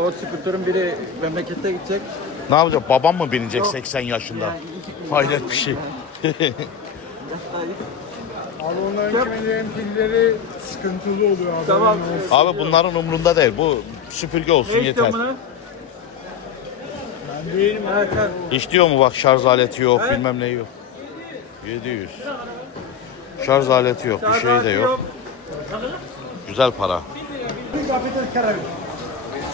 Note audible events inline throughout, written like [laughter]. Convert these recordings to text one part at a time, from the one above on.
o skuterın biri memlekete gidecek. Ne yapacak? Babam mı binecek Yok. 80 yaşında? Yani- Hayret bir şey. [laughs] Abi onların kimilerin pilleri sıkıntılı oluyor abi. Tamam. Abi bunların umrunda değil. Bu süpürge olsun Ne yeter. bunu? Ben değilim. Evet, evet. Diyor mu bak şarj aleti yok He? bilmem ne yok. 700. Şarj aleti yok bir şey de yok. Güzel para.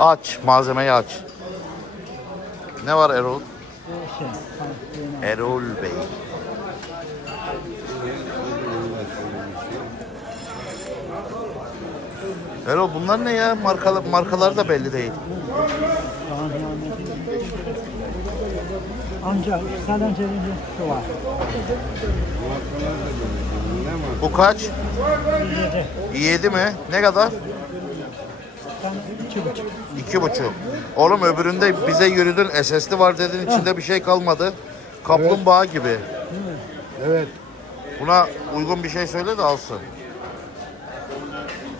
Aç, malzemeyi aç. Ne var Erol? Erol Bey. Erol bunlar ne ya? Markalı, markaları da belli değil. Ancak çelince şu var. Bu kaç? Yedi. 7 mi? Ne kadar? İki buçuk. İki buçuk. Oğlum öbüründe bize yürüdün SS'li var dedin içinde bir şey kalmadı. Kaplumbağa gibi. Evet. Buna uygun bir şey söyle de alsın.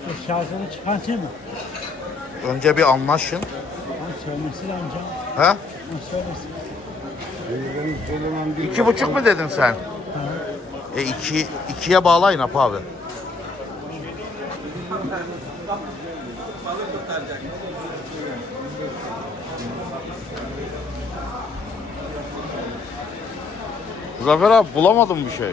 Bu şarjını çıkartayım mı? Önce bir anlaşın. Söylesin ancak. He? Benim söylemem değil. İki buçuk mu dedin sen? E iki, ikiye bağlayın Apa abi. Zafer abi bulamadım bir şey.